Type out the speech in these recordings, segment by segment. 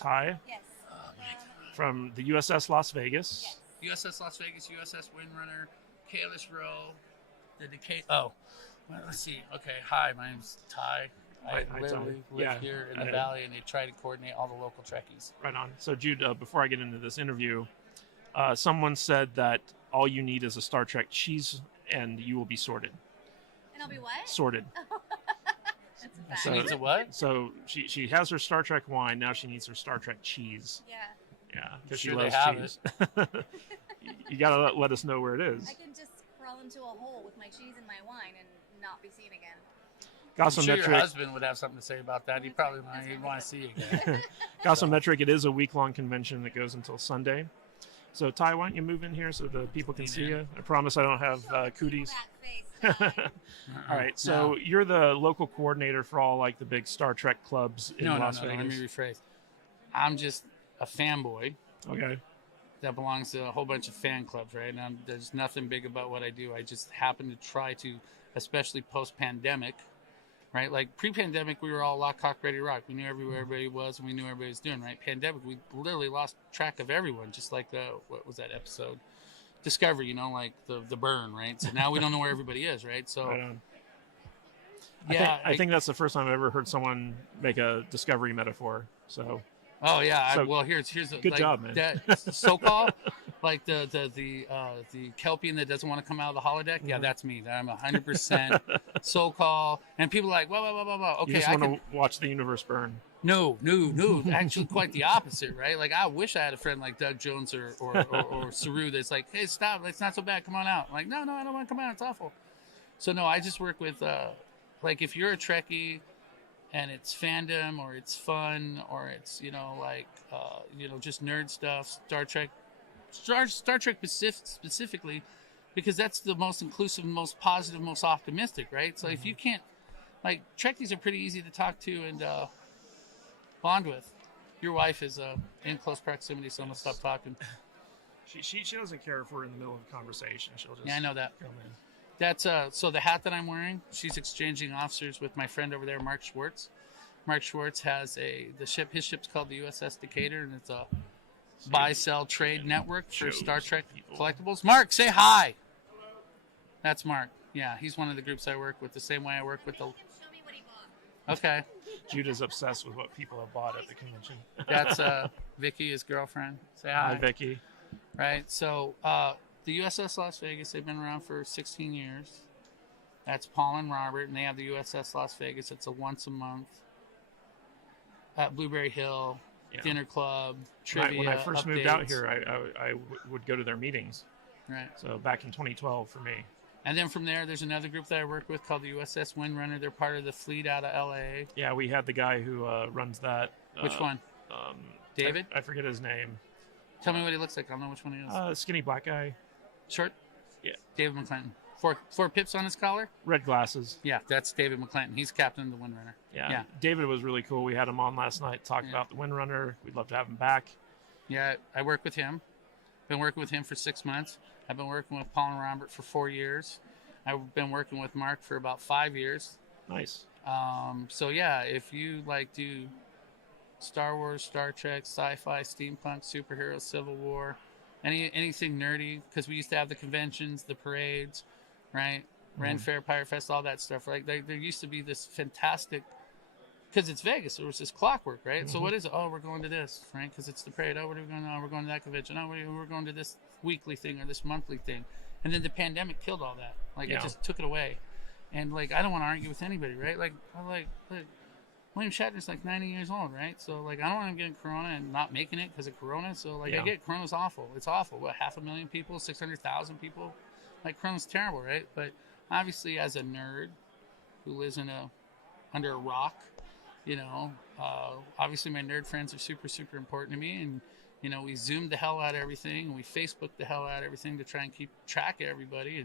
Ty. Yes. From the USS Las Vegas. Yes. USS Las Vegas, USS Windrunner, Kalis Row, the Decay. Oh, well, let's see. Okay, hi, my name's Ty. I Hi, literally Ty. live here in the valley, and they try to coordinate all the local Trekkies. Right on. So, Jude, before I get into this interview, someone said that all you need is a Star Trek cheese, and you will be sorted. And I'll be what? Sorted. That's a fact. She needs a what? So she has her Star Trek wine. Now she needs her Star Trek cheese. Yeah. Yeah, because she Sure they loves have cheese. You gotta let us know where it is. I can just crawl into a hole with my cheese and my wine and not be seen again. I'm sure your Gossometric. husband would have something to say about that. He probably might even want to see you again. Gossometric. It is a week-long convention that goes until Sunday. So Ty, why don't you move in here so the people can see you? I promise I don't have cooties. Fat face. All right, so you're the local coordinator for all like the big Star Trek clubs in Las Let Vegas. me rephrase. I'm just a fanboy Okay. that belongs to a whole bunch of fan clubs, right? And there's nothing big about what I do. I just happen to try to, especially post-pandemic, right? Like pre-pandemic, we were all lock, cock, ready, rock. We knew where everybody was, and we knew what everybody was doing, right? Pandemic, we literally lost track of everyone, just like what was that episode? Discovery, like the burn, right? So now we don't know where everybody is, right? So Right on. yeah, I think that's the first time I've ever heard someone make a Discovery metaphor. So oh yeah. So, Well, here's good job, man. That so-called like the Kelpian that doesn't want to come out of the holodeck. Yeah, that's me. I'm 100% so-called. And people are like, whoa. Okay, you just want to watch the universe burn. No. Actually, quite the opposite, right? Like, I wish I had a friend like Doug Jones or Saru that's like, hey, stop. It's not so bad. Come on out. I'm like, no, I don't want to come out. It's awful. So, no, I just work with, like, if you're a Trekkie and it's fandom or it's fun or it's, just nerd stuff, Star Trek specifically, because that's the most inclusive, most positive, most optimistic, right? So if you can't, like, Trekkies are pretty easy to talk to and bond with. Your wife is in close proximity, so I'm gonna stop talking. She doesn't care if we're in the middle of a conversation. She'll just Yeah, I know that. come in. That's so the hat that I'm wearing, she's exchanging officers with my friend over there, Mark Schwartz. Mark Schwartz has his ship's called the USS Decatur, and it's a buy-sell trade network for Shows Star Trek people. collectibles. Mark, say hi. That's Mark. Yeah, he's one of the groups I work with, the same way I work with the... Show me what he bought. Okay. Judah's obsessed with what people have bought at the convention. That's Vicky, his girlfriend. Say hi. Hi, Becky. Right, so the USS Las Vegas, they've been around for 16 years. That's Paul and Robert, and they have the USS Las Vegas. It's a once a month at Blueberry Hill dinner club, trivia, When I first moved updates. out here, I would go to their meetings. Right. So back in 2012 for me. And then from there, there's another group that I work with called the USS Windrunner. They're part of the fleet out of LA. Yeah, we had the guy who runs that. Which one? David? I forget his name. Tell me what he looks like. I'll know which one he is. Skinny black guy. Short? Yeah. David McClinton. Four pips on his collar? Red glasses. Yeah, that's David McClinton. He's captain of the Windrunner. Yeah. David was really cool. We had him on last night, talked about the Windrunner. We'd love to have him back. Yeah, I work with him. Been working with him for 6 months. I've been working with Paul and Robert for 4 years. I've been working with Mark for about 5 years. Nice. So yeah, if you do Star Wars, Star Trek, sci-fi, steampunk, superheroes, Civil War, anything nerdy, because we used to have the conventions, the parades, right? Ren Fair, Pirate Fest, all that stuff, right? There used to be this fantastic, because it's Vegas, there was this clockwork, right? So what is it? Oh, we're going to this, right? Because it's the parade. Oh, what are we going to? Oh, we're going to that convention. Oh, we're going to this weekly thing or this monthly thing. And then the pandemic killed all that. It just took it away. And I don't want to argue with anybody, right? William Shatner's 90 years old, right? So I don't want to get Corona and not making it because of Corona. So I get Corona's awful. It's awful. What, 500,000 people, 600,000 people? Corona's terrible, right? But obviously, as a nerd who lives under a rock, obviously my nerd friends are super, super important to me. And, we Zoomed the hell out of everything and we Facebooked the hell out of everything to try and keep track of everybody.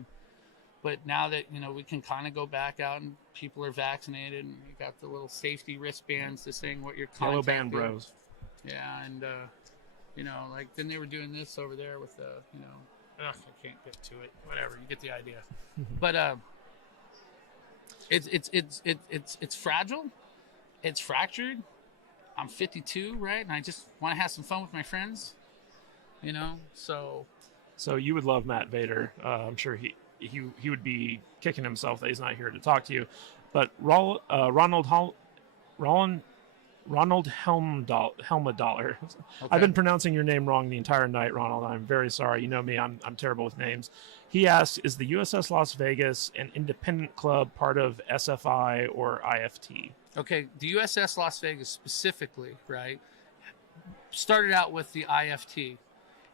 But now that, we can kind of go back out and people are vaccinated and you got the little safety wristbands to saying what your contact Yellow band is. bros. Yeah, and, then they were doing this over there with I can't get to it. Whatever, you get the idea. But it's fragile, it's fractured, I'm 52, right? And I just want to have some fun with my friends, you know? So you would love Matt Vader. I'm sure he would be kicking himself that he's not here to talk to you. But Ronald Helmdaller. okay. I've been pronouncing your name wrong the entire night, Ronald. I'm very sorry. You know me. I'm terrible with names. He asks, is the USS Las Vegas an independent club part of SFI or IFT? Okay, the USS Las Vegas specifically, right, started out with the IFT,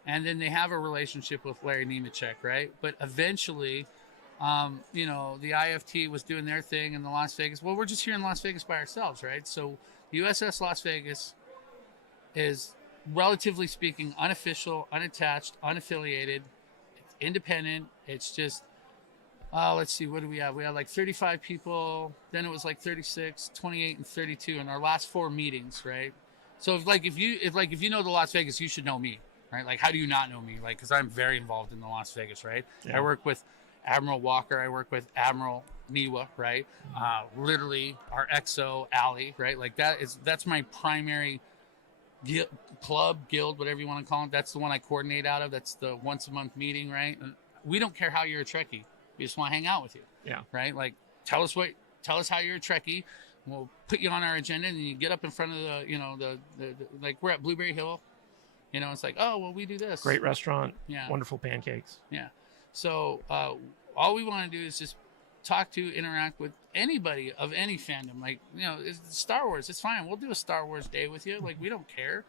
and then they have a relationship with Larry Nemechek, right? But eventually, you know, the IFT was doing their thing in the Las Vegas. Well, we're just here in Las Vegas by ourselves, right? So USS Las Vegas is, relatively speaking, unofficial, unattached, unaffiliated, it's independent. It's just, let's see, what do we have? We had like 35 people, then it was like 36, 28, and 32 in our last 4 meetings, right? So if you know the Las Vegas, you should know me, right? Like, how do you not know me? Like, because I'm very involved in the Las Vegas, right? Yeah. I work with Admiral Walker, I work with Admiral Niwa, right? Literally our XO Allie, right? Like that's my primary guild, whatever you want to call it. That's the one I coordinate out of. That's the once a month meeting, right? And we don't care how you're a Trekkie. We just want to hang out with you. Yeah. Right? Like, tell us how you're a Trekkie. We'll put you on our agenda, and you get up in front of the, you know, the like, we're at Blueberry Hill. You know, it's like, oh, well, we do this. Great restaurant. Yeah. Wonderful pancakes. Yeah. So all we want to do is just talk to, interact with anybody of any fandom. Like, you know, it's Star Wars. It's fine. We'll do a Star Wars day with you. Like, we don't care.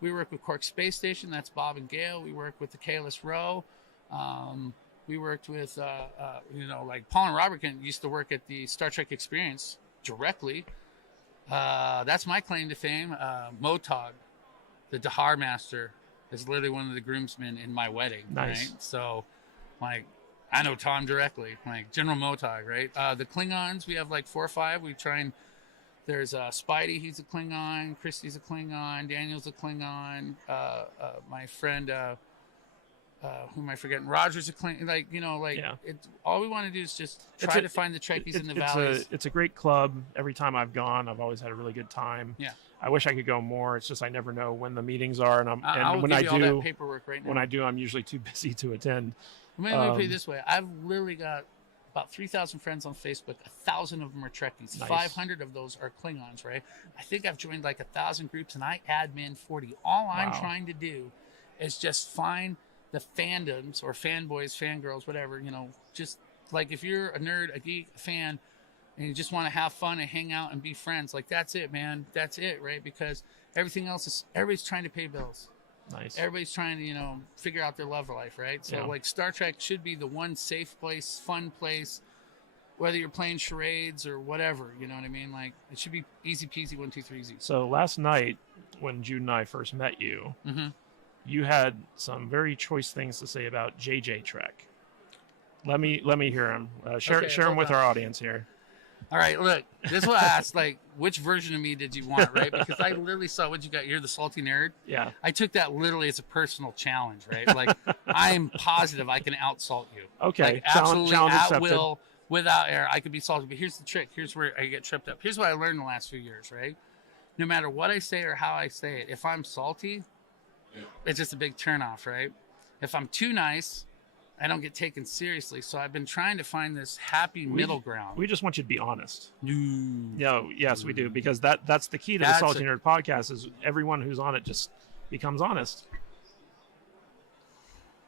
We work with Cork Space Station. That's Bob and Gail. We work with the Kalis Row. We worked with, you know, like Paul and Robert used to work at the Star Trek Experience directly. That's my claim to fame. Motog, the Dahar Master, is literally one of the groomsmen in my wedding. Nice. Right? So, like, I know Tom directly, like General Motog, right? The Klingons, we have like 4 or 5. We try and, there's Spidey, he's a Klingon. Christy's a Klingon. Daniel's a Klingon. My friend, who am I forgetting? Roger's a Klingon. Like, you know, like, yeah. All we want to do is just try to find the Trekkies in the valleys. It's a great club. Every time I've gone, I've always had a really good time. Yeah. I wish I could go more. It's just I never know when the meetings are, and I'll when give I you do, all that paperwork right now. when I do, I'm usually too busy to attend. Let me put it this way: I've literally got about 3,000 friends on Facebook. 1,000 of them are Trekkies. Nice. 500 of those are Klingons, right? I think I've joined like 1,000 groups, and I admin 40. All I'm trying to do is just find the fandoms or fanboys, fangirls, whatever. You know, just like if you're a nerd, a geek, a fan, and you just want to have fun and hang out and be friends, like that's it, man. That's it, right? Because everything else is, everybody's trying to pay bills. Nice. Everybody's trying to, you know, figure out their love life, right? So, like, Star Trek should be the one safe place, fun place, whether you're playing charades or whatever, you know what I mean? Like, it should be easy peasy, 1, 2, 3, easy. So last night, when Jude and I first met you, you had some very choice things to say about JJ Trek. Let me hear them. Share them with our audience here. All right, look, this is what I asked, like, which version of me did you want, right? Because I literally saw what you got. You're the salty nerd. Yeah. I took that literally as a personal challenge, right? Like, I'm positive I can outsalt you. Okay. Like, absolutely challenge at accepted. will, without air, I could be salty. But here's the trick. Here's where I get tripped up. Here's what I learned in the last few years, right? No matter what I say or how I say it, if I'm salty, it's just a big turnoff, right? If I'm too nice, I don't get taken seriously. So I've been trying to find this happy middle ground. We just want you to be honest. No. Yes, we do, because that's the key to the Salty Nerd podcast is everyone who's on it just becomes honest.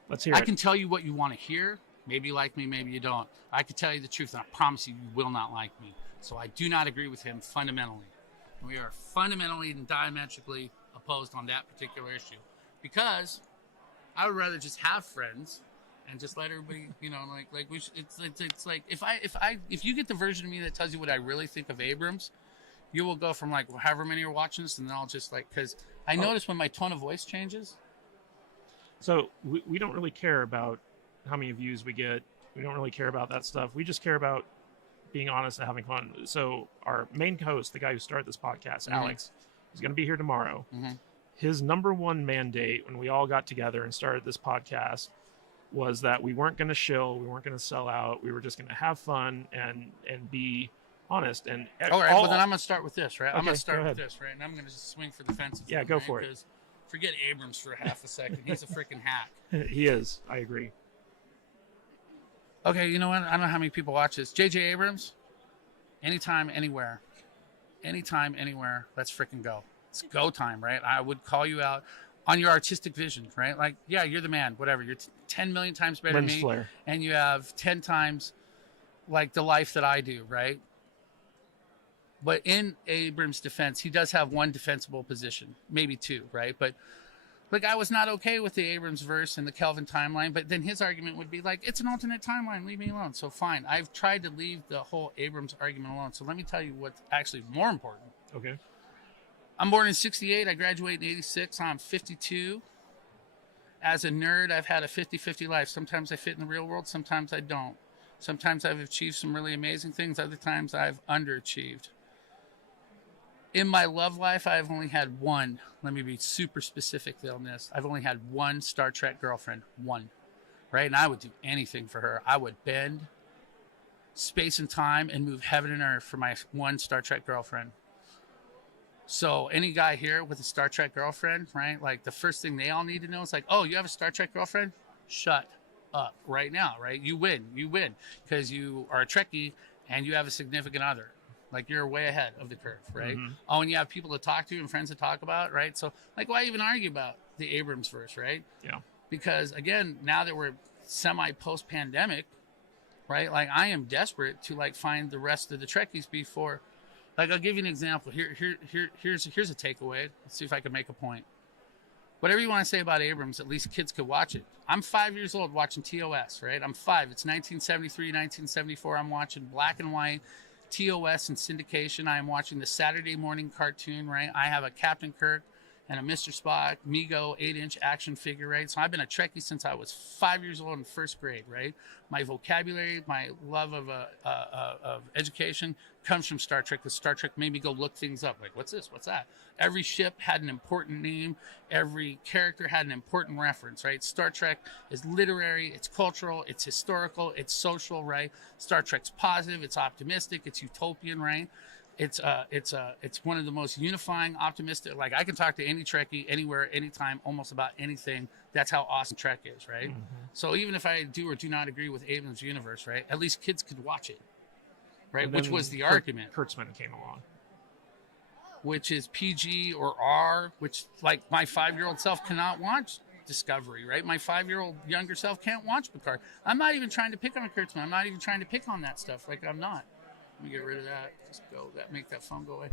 Let's hear it. I can tell you what you want to hear. Maybe you like me, maybe you don't. I can tell you the truth, and I promise you, you will not like me. So I do not agree with him fundamentally. We are fundamentally and diametrically opposed on that particular issue. Because I would rather just have friends and just let everybody, you know, like we should, it's like if you get the version of me that tells you what I really think of Abrams, you will go from like however many are watching this, and then I'll just like, because I notice when my tone of voice changes. So we don't really care about how many views we get. We don't really care about that stuff. We just care about being honest and having fun. So our main host, the guy who started this podcast, Alex, is going to be here tomorrow. His number one mandate when we all got together and started this podcast was that we weren't going to shill, we weren't going to sell out, we were just going to have fun and be honest. And All right, well then I'm gonna start with this, right? I'm Okay, gonna start go with ahead. this, right? And I'm gonna just swing for the fences. Yeah, then, go right? for it. 'Cause forget Abrams for half a second. He's a freaking hack. He is. I agree. Okay, you know what? I don't know how many people watch this. J.J. Abrams, anytime, anywhere. Anytime, anywhere. Let's freaking go. It's go time, right? I would call you out on your artistic vision, right? Like, yeah, you're the man, whatever. You're 10 million times better Lens than me. flare. And you have 10 times like the life that I do, right? But in Abrams' defense, he does have one defensible position, maybe two, right? But like, I was not okay with the Abrams verse and the Kelvin timeline, but then his argument would be like, it's an alternate timeline, leave me alone. So fine, I've tried to leave the whole Abrams argument alone. So let me tell you what's actually more important. Okay. I'm born in 68, I graduated in 86, I'm 52. As a nerd, I've had a 50-50 life. Sometimes I fit in the real world, sometimes I don't. Sometimes I've achieved some really amazing things, other times I've underachieved. In my love life, I've only had one. Let me be super specific on this. I've only had one Star Trek girlfriend. One. Right? And I would do anything for her. I would bend space and time and move heaven and earth for my one Star Trek girlfriend. So any guy here with a Star Trek girlfriend, right? Like, the first thing they all need to know is like, oh, you have a Star Trek girlfriend? Shut up right now, right? You win. You win. Because you are a Trekkie and you have a significant other. Like, you're way ahead of the curve, right? Mhm. Oh, and you have people to talk to and friends to talk about, right? So, like, why even argue about the Abrams verse, right? Yeah. Because, again, now that we're semi-post-pandemic, right? Like, I am desperate to, like, find the rest of the Trekkies before. Like, I'll give you an example. Here's a takeaway. Let's see if I can make a point. Whatever you want to say about Abrams, at least kids could watch it. I'm 5 years old watching TOS, right? I'm 5. It's 1973, 1974. I'm watching black and white TOS and syndication. I am watching the Saturday morning cartoon, right? I have a Captain Kirk and a Mr. Spock Mego 8-inch action figure, right? So I've been a Trekkie since I was 5 years old in first grade, right? My vocabulary, my love of education comes from Star Trek. The Star Trek made me go look things up. Like, what's this? What's that? Every ship had an important name. Every character had an important reference, right? Star Trek is literary, it's cultural, it's historical, it's social, right? Star Trek's positive, it's optimistic, it's utopian, right? It's one of the most unifying, optimistic. Like, I can talk to any Trekkie anywhere, anytime, almost about anything. That's how awesome Trek is, right? Mhm. So even if I do or do not agree with Abrams' universe, right, at least kids could watch it, right? And Which then was the argument, Kurtzman came along. which is PG or R, which, like, my 5-year-old self cannot watch Discovery, right? My 5-year-old younger self can't watch Picard. I'm not even trying to pick on Kurtzman. I'm not even trying to pick on that stuff. Like, I'm not. Let me get rid of that. Just go. Make that phone go away.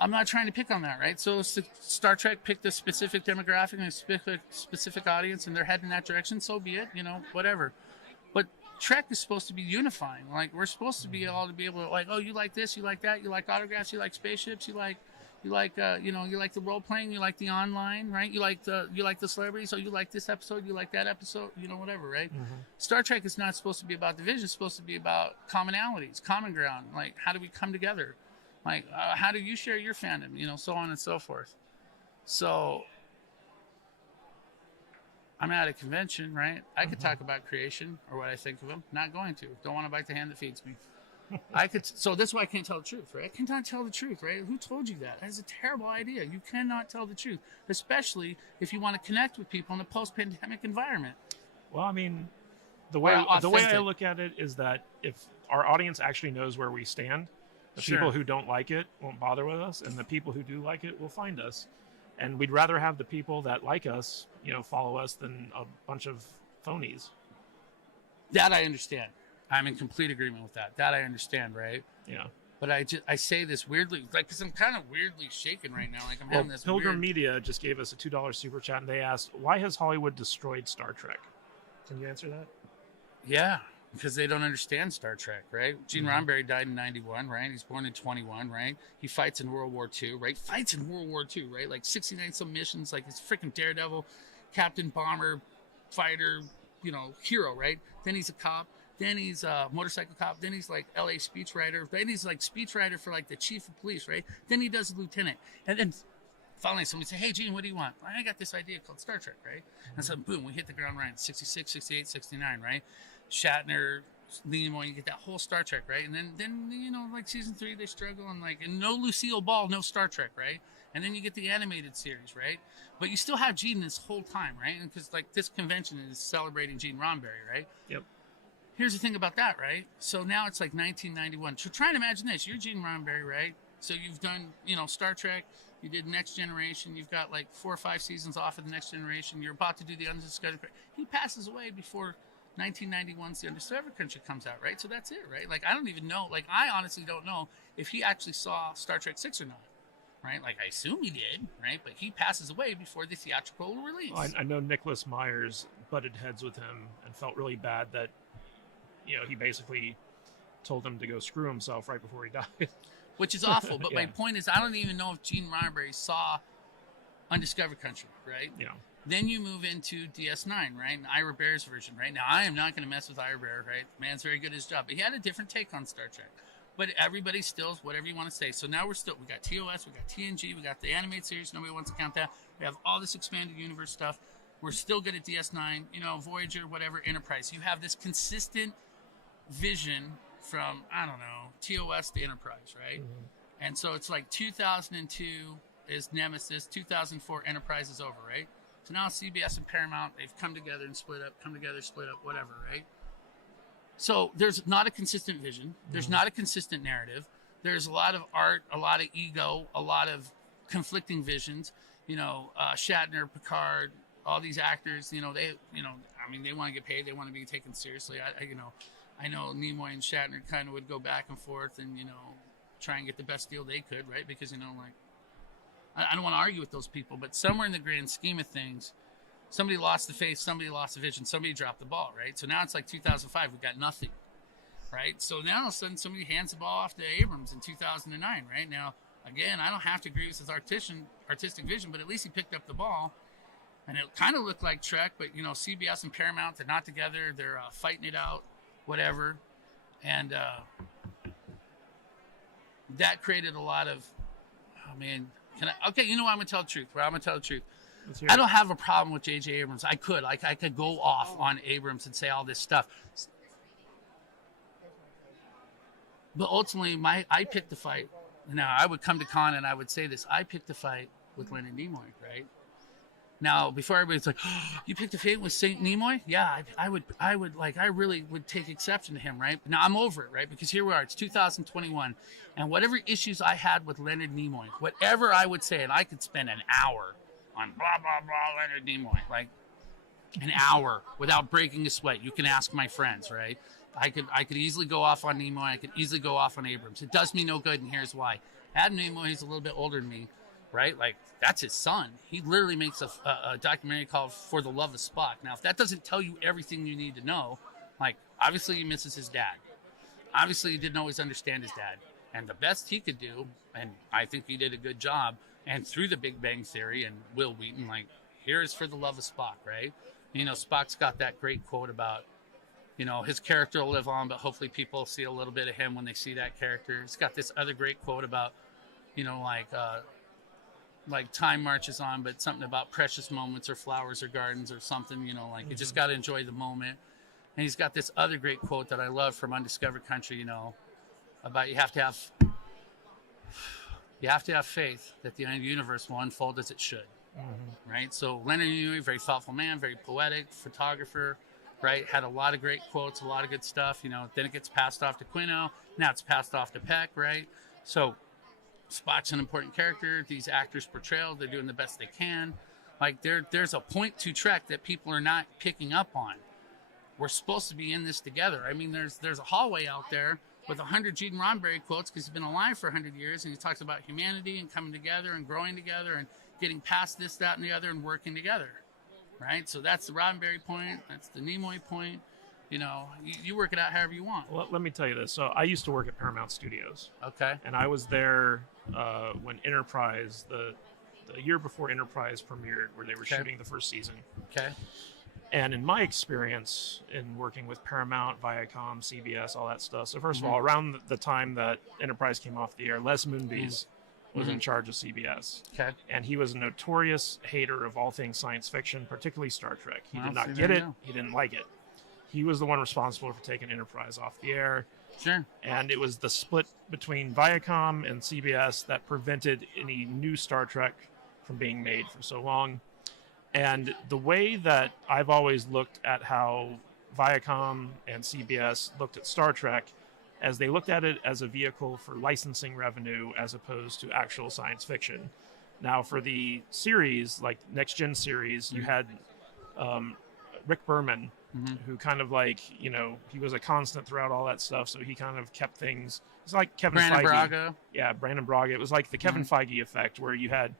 I'm not trying to pick on that, right? So Star Trek picked a specific demographic and a specific audience, and they're heading in that direction. So be it. You know, whatever. But Trek is supposed to be unifying. Like, we're supposed to be able to, like, oh, you like this, you like that, you like autographs, you like spaceships, you like you like the role playing, you like the online, right? You like the celebrities, so you like this episode, you like that episode, whatever, right? Mm-hmm. Star Trek is not supposed to be about division. It's supposed to be about commonalities, common ground. Like, how do we come together? Like, how do you share your fandom? So on and so forth. So I'm at a convention, right? I could talk about creation or what I think of them. Not going to. Don't want to bite the hand that feeds me. So this is why I can't tell the truth, right? I cannot tell the truth, right? Who told you that? That's a terrible idea. You cannot tell the truth, especially if you want to connect with people in a post-pandemic environment. Well, I mean, the way I look at it is that if our audience actually knows where we stand, the people who don't like it won't bother with us, and the people who do like it will find us. And we'd rather have the people that like us, follow us than a bunch of phonies. That I understand. I'm in complete agreement with that. That I understand, right? Yeah. But I say this weirdly, like, because I'm kind of weirdly shaken right now. Like, I'm having this Pilgrim weird... Media just gave us a $2 super chat, and they asked, why has Hollywood destroyed Star Trek? Can you answer that? Yeah, because they don't understand Star Trek, right? Gene Roddenberry died in 91, right? He's born in 21, right? He fights in World War II, right? Fights in World War II, right? Like 69 some missions, like he's freaking Daredevil, Captain Bomber, fighter, hero, right? Then he's a cop. Then he's a motorcycle cop. Then he's like LA speechwriter. Then he's like speechwriter for like the chief of police, right? Then he does lieutenant. And then finally somebody say, hey, Gene, what do you want? I got this idea called Star Trek, right? And so boom, we hit the ground running. 66, 68, 69, right? Shatner Nimoy, you get that whole Star Trek, right? And then like season 3, they struggle and no Lucille Ball, no Star Trek, right? And then you get the animated series, right? But you still have Gene this whole time, right? Because like this convention is celebrating Gene Roddenberry, right? Yep. Here's the thing about that, right? So now it's like 1991. So try and imagine this. You're Gene Roddenberry, right? So you've done, Star Trek. You did Next Generation. You've got like 4 or 5 seasons off of the Next Generation. You're about to do the Undiscovered. He passes away before 1991's The Undiscovered Country comes out, right? So that's it, right? Like, I don't even know. Like, I honestly don't know if he actually saw Star Trek 6 or not, right? Like, I assume he did, right? But he passes away before the theatrical release. Well, I know Nicholas Myers butted heads with him and felt really bad that, he basically told him to go screw himself right before he died. Which is awful. But Yeah. my point is, I don't even know if Gene Roddenberry saw Undiscovered Country, right? Yeah. Then you move into DS9, right? And Ira Bear's version, right? Now, I am not going to mess with Ira Bear, right? The man's very good at his job. But he had a different take on Star Trek. But everybody still, whatever you want to say. So now we got TOS, we got TNG, we got the animated series. Nobody wants to count that. We have all this expanded universe stuff. We're still good at DS9, Voyager, whatever, Enterprise. You have this consistent vision from, I don't know, TOS to Enterprise, right? Mm-hmm. And so it's like 2002 is Nemesis, 2004 Enterprise is over, right? So now CBS and Paramount, they've come together and split up, whatever, right? So there's not a consistent vision. There's not a consistent narrative. There's a lot of art, a lot of ego, a lot of conflicting visions. Shatner, Picard, all these actors, they want to get paid. They want to be taken seriously. I know Nimoy and Shatner kind of would go back and forth and, try and get the best deal they could, right? Because, I don't want to argue with those people, but somewhere in the grand scheme of things, somebody lost the faith, somebody lost the vision, somebody dropped the ball, right? So now it's like 2005, we got nothing, right? So now all of a sudden somebody hands the ball off to Abrams in 2009, right? Now, again, I don't have to agree with his artistic vision, but at least he picked up the ball. And it kind of looked like Trek, but, CBS and Paramount, they're not together. They're fighting it out, whatever. And that created a lot of, okay, you know what? I'm going to tell the truth. I'm going to tell the truth. I don't have a problem with J.J. Abrams. I could go off on Abrams and say all this stuff. But ultimately, I picked the fight. Now, I would come to con and I would say this. I picked the fight with Leonard Nimoy, right? Now, before everybody's like, oh, you picked a fight with Saint Nimoy? Yeah, I really would take exception to him, right? Now, I'm over it, right? Because here we are. It's 2021. And whatever issues I had with Leonard Nimoy, whatever I would say, and I could spend an hour on blah, blah, blah, Leonard Nimoy, like an hour without breaking a sweat. You can ask my friends, right? I could easily go off on Nimoy. I could easily go off on Abrams. It does me no good, and here's why. Adam Nimoy, he's a little bit older than me, right? Like, that's his son. He literally makes a documentary called For the Love of Spock. Now, if that doesn't tell you everything you need to know, like, obviously he misses his dad. Obviously he didn't always understand his dad. And the best he could do, and I think he did a good job, and through the Big Bang Theory and Will Wheaton, like, here's For the Love of Spock, right? Spock's got that great quote about, his character will live on, but hopefully people see a little bit of him when they see that character. He's got this other great quote about, like time marches on, but something about precious moments or flowers or gardens or something, you just got to enjoy the moment. And he's got this other great quote that I love from Undiscovered Country, about you have to have faith that the universe will unfold as it should. Mm-hmm. Right? So Leonard Nimoy, very thoughtful man, very poetic, photographer, right? Had a lot of great quotes, a lot of good stuff, then it gets passed off to Quino. Now it's passed off to Peck, right? So Spock's an important character. These actors portrayal, they're doing the best they can. Like there's a point to Trek that people are not picking up on. We're supposed to be in this together. I mean, there's a hallway out there with 100 Gene Roddenberry quotes because he's been alive for 100 years, and he talks about humanity and coming together and growing together and getting past this, that, and the other and working together, right? So that's the Roddenberry point. That's the Nimoy point. You work it out however you want. Well, let me tell you this. So I used to work at Paramount Studios. Okay. And I was there when Enterprise, the year before Enterprise premiered, where they were shooting the first season. Okay. And in my experience in working with Paramount, Viacom, CBS, all that stuff. So first of all, around the time that Enterprise came off the air, Les Moonves was in charge of CBS. Okay. And he was a notorious hater of all things science fiction, particularly Star Trek. He did not get it. He didn't like it. he was the one responsible for taking Enterprise off the air. Sure. And it was the split between Viacom and CBS that prevented any new Star Trek from being made for so long. And the way that I've always looked at how Viacom and CBS looked at Star Trek, as they looked at it as a vehicle for licensing revenue as opposed to actual science fiction. Now, for the series, like Next Gen series, you had Rick Berman, who kind of like, you know, he was a constant throughout all that stuff, so he kind of kept things. It's like Kevin Feige. Braga. Yeah, Brandon Braga. It was like the Kevin Feige effect, where you had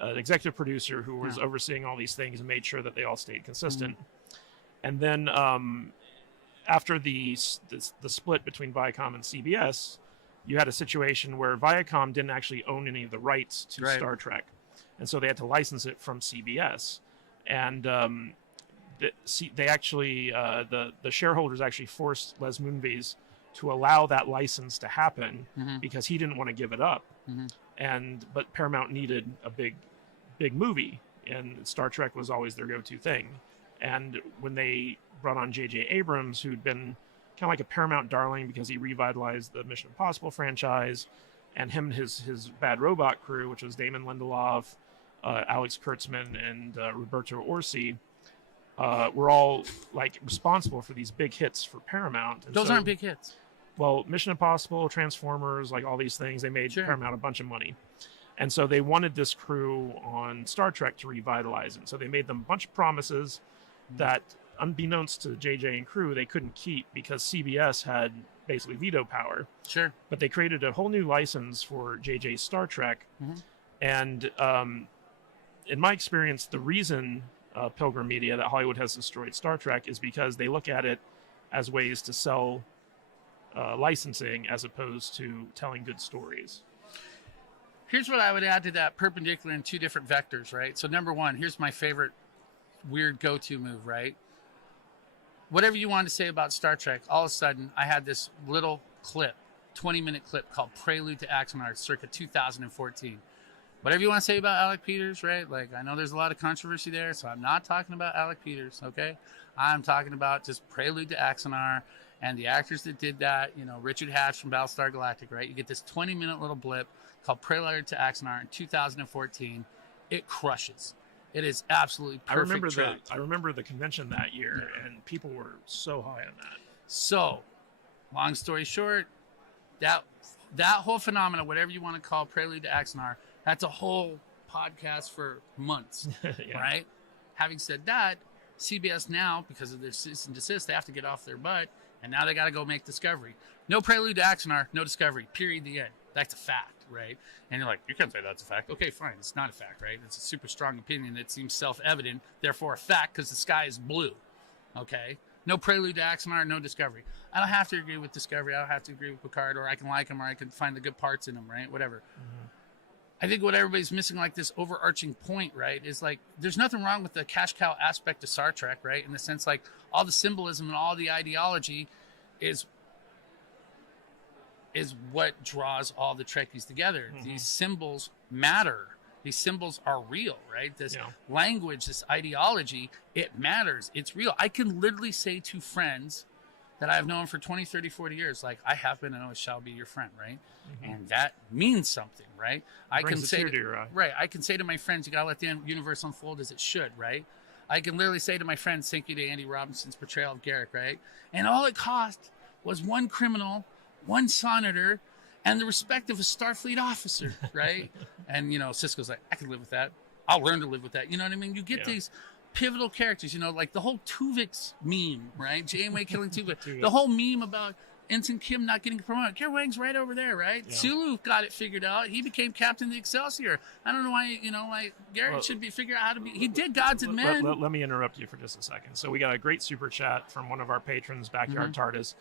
an executive producer who was overseeing all these things and made sure that they all stayed consistent. And then after the split between Viacom and CBS, you had a situation where Viacom didn't actually own any of the rights to Star Trek, and so they had to license it from CBS. And they actually the shareholders actually forced Les Moonves to allow that license to happen because he didn't want to give it up. But Paramount needed a big movie, and Star Trek was always their go-to thing. And when they brought on J.J. Abrams, who'd been kind of like a Paramount darling because he revitalized the Mission Impossible franchise, and him and his Bad Robot crew, which was Damon Lindelof, Alex Kurtzman, and Roberto Orsi, were all like responsible for these big hits for Paramount. And those aren't big hits. Well, Mission Impossible, Transformers, like all these things, they made Paramount a bunch of money. And so they wanted this crew on Star Trek to revitalize it. So they made them a bunch of promises that, unbeknownst to JJ and crew, they couldn't keep because CBS had basically veto power. Sure. But they created a whole new license for JJ's Star Trek. And in my experience, the reason Pilgrim Media, that Hollywood has destroyed Star Trek, is because they look at it as ways to sell licensing as opposed to telling good stories. Here's what I would add to that, perpendicular in two different vectors, right? So number one, here's my favorite weird go-to move, right? Whatever you want to say about Star Trek, all of a sudden I had this little clip, 20-minute clip called Prelude to Axanar, circa 2014. Whatever you want to say about Alec Peters, right? Like, I know there's a lot of controversy there, so I'm not talking about Alec Peters, okay? I'm talking about just Prelude to Axanar and the actors that did that, you know, Richard Hatch from Battlestar Galactica, right? You get this 20-minute little blip called Prelude to Axanar in 2014. It crushes. It is absolutely perfect. I remember the convention that year, and people were so high on that. So, long story short, that whole phenomena, whatever you want to call Prelude to Axanar, that's a whole podcast for months, right? Having said that, CBS now, because of their cease and desist, they have to get off their butt, and now they got to go make Discovery. No Prelude to Axanar, no Discovery, period, the end. That's a fact, right? And you're like, you can't say that's a fact. Okay, fine, it's not a fact, right? It's a super strong opinion that seems self-evident, therefore a fact because the sky is blue, okay? No Prelude to Axanar, no Discovery. I don't have to agree with Discovery. I don't have to agree with Picard, or I can like him, or I can find the good parts in him, right? Whatever. I think what everybody's missing, like this overarching point, right, is like there's nothing wrong with the cash cow aspect of Star Trek, right? In the sense, like, all the symbolism and all the ideology is what draws all the Trekkies together. These symbols matter. These symbols are real, right? This language, this ideology, it matters. It's real. I can literally say to friends that I've known for 20, 30, 40 years, like, I have been and always shall be your friend, right? And that means something, right? I can say to my friends, you gotta let the universe unfold as it should, right? I can literally say to my friends, thank you to Andy Robinson's portrayal of Garrick, right? And all it cost was one criminal, one senator, and the respect of a Starfleet officer, right? And, you know, Sisko's like, I can live with that. I'll learn to live with that. You know what I mean? You get these pivotal characters, you know, like the whole Tuvix meme, right? Janeway killing Tuvix. The whole meme about Ensign Kim not getting promoted. Kara Wang's right over there, right? Sulu got it figured out. He became captain of the Excelsior. I don't know why, you know, like Garrett should be figuring out how to be. He did Gods and Men. Let me interrupt you for just a second. So we got a great super chat from one of our patrons, Backyard TARDIS.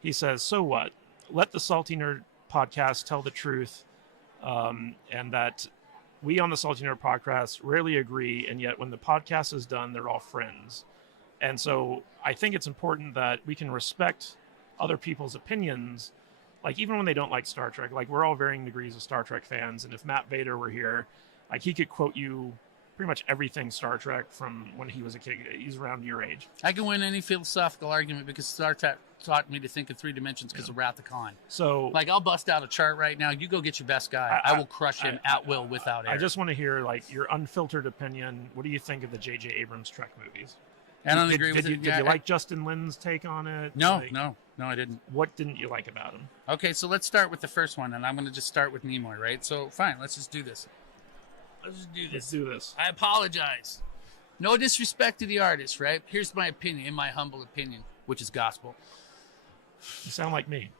He says, so what? Let the Salty Nerd podcast tell the truth, and that we on the Salty Nerd podcast rarely agree, and yet when the podcast is done, they're all friends. And so I think it's important that we can respect other people's opinions, like even when they don't like Star Trek. Like, we're all varying degrees of Star Trek fans, and if Matt Vader were here, like, he could quote you pretty much everything Star Trek from when he was a kid. He's around your age. I can win any philosophical argument because Star Trek taught me to think in 3 dimensions because of Wrath of Khan. So, like, I'll bust out a chart right now. You go get your best guy. I will crush him at will without error. I just want to hear, like, your unfiltered opinion. What do you think of the J.J. Abrams Trek movies? I don't agree with it. Did you like Justin Lin's take on it? No, no, I didn't. What didn't you like about him? Okay, so let's start with the first one, and I'm going to just start with Nimoy, right? So, fine, let's just do this. Let's do this. I apologize. No disrespect to the artist, right? Here's my opinion, in my humble opinion, which is gospel. You sound like me.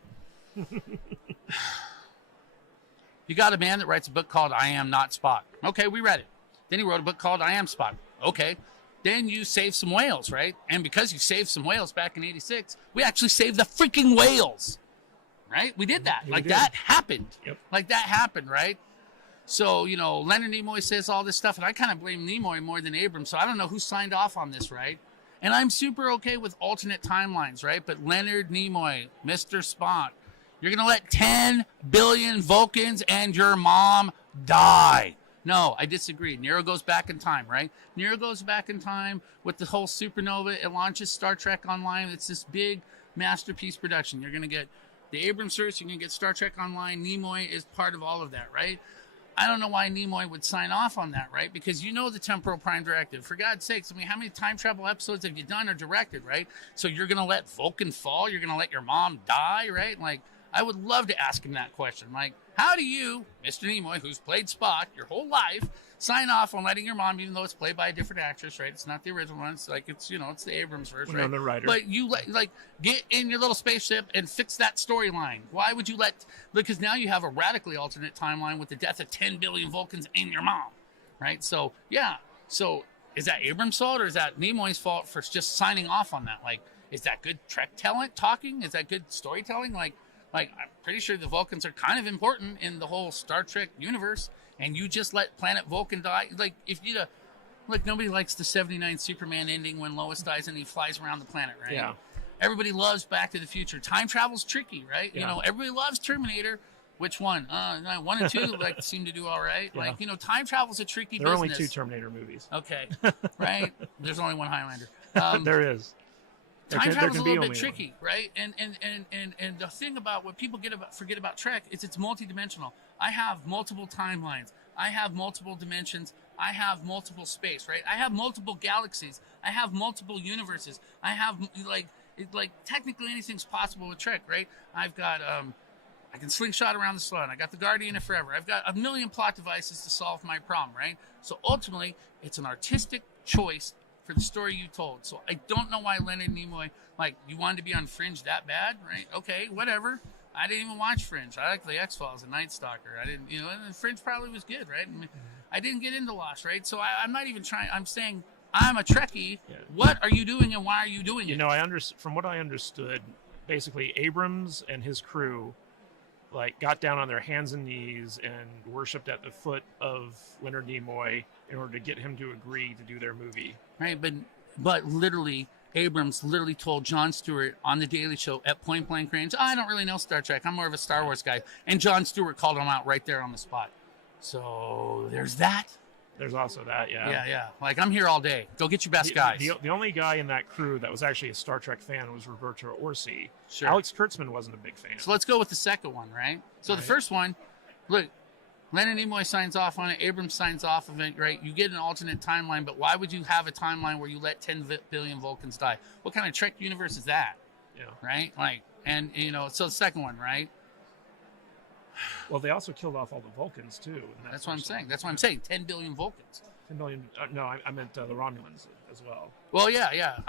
You got a man that writes a book called I Am Not Spock. Okay, we read it. Then he wrote a book called I Am Spock. Okay. Then you saved some whales, right? And because you saved some whales back in 86, we actually saved the freaking whales, right? We did that. Yeah, that happened. Yep. Like that happened, right? So, Leonard Nimoy says all this stuff, and I kind of blame Nimoy more than Abrams, so I don't know who signed off on this, right? And I'm super okay with alternate timelines, right? But Leonard Nimoy, Mr. Spock, you're going to let 10 billion Vulcans and your mom die. No, I disagree. Nero goes back in time, right? Nero goes back in time with the whole supernova. It launches Star Trek Online. It's this big masterpiece production. You're going to get the Abrams series. You're going to get Star Trek Online. Nimoy is part of all of that, right? I don't know why Nimoy would sign off on that, right? Because the Temporal Prime Directive. For God's sakes, I mean, how many time travel episodes have you done or directed, right? So you're going to let Vulcan fall? You're going to let your mom die, right? Like, I would love to ask him that question. Like, how do you, Mr. Nimoy, who's played Spock your whole life, sign off on letting your mom, even though it's played by a different actress, right? It's not the original one. It's like, it's the Abrams version, right? The writer. But you get in your little spaceship and fix that storyline. Why would you because now you have a radically alternate timeline with the death of 10 billion Vulcans and your mom, right? So, yeah. So is that Abrams' fault or is that Nimoy's fault for just signing off on that? Like, is that good Trek talent talking? Is that good storytelling? Like, I'm pretty sure the Vulcans are kind of important in the whole Star Trek universe, and you just let planet Vulcan die. Like, if you nobody likes the 79 Superman ending when Lois dies and he flies around the planet, right? Yeah. Everybody loves Back to the Future. Time travel's tricky, right? Yeah. Everybody loves Terminator. Which one? 1 and 2 seem to do all right. Yeah. Time travel's a tricky business. There are only 2 Terminator movies. Okay, right? There's only one Highlander. There is. Time travel's a little bit tricky, right? And the thing about what people forget about Trek is it's multidimensional. I have multiple timelines. I have multiple dimensions. I have multiple space, right? I have multiple galaxies. I have multiple universes. I have technically anything's possible with Trek, right? I've got I can slingshot around the sun. I got the Guardian of Forever. I've got a million plot devices to solve my problem, right? So ultimately, it's an artistic choice for the story you told. So I don't know why Leonard Nimoy, you wanted to be on Fringe that bad, right? Okay, whatever. I didn't even watch Fringe. I like the X-Files and Night Stalker. I didn't, and Fringe probably was good, right? I didn't get into Lost, right? So I'm not even trying. I'm saying I'm a Trekkie. Yeah. What are you doing and why are you doing it? From what I understood, basically Abrams and his crew got down on their hands and knees and worshipped at the foot of Leonard Nimoy in order to get him to agree to do their movie. Right, but literally, Abrams literally told Jon Stewart on The Daily Show at point blank range, I don't really know Star Trek. I'm more of a Star Wars guy. And Jon Stewart called him out right there on the spot. So there's that. There's also that, yeah. Yeah. I'm here all day. Go get your best guys. The only guy in that crew that was actually a Star Trek fan was Roberto Orci. Sure. Alex Kurtzman wasn't a big fan. So let's go with the second one, right? So the first one, look, Leonard Nimoy signs off on it. Abrams signs off of it, right? You get an alternate timeline, but why would you have a timeline where you let 10 billion Vulcans die? What kind of Trek universe is that? Yeah. Right? So the second one, right? Well, they also killed off all the Vulcans, too. That's what I'm saying. That's what I'm saying. 10 billion Vulcans. 10 billion. No, I meant the Romulans as well. Well, yeah.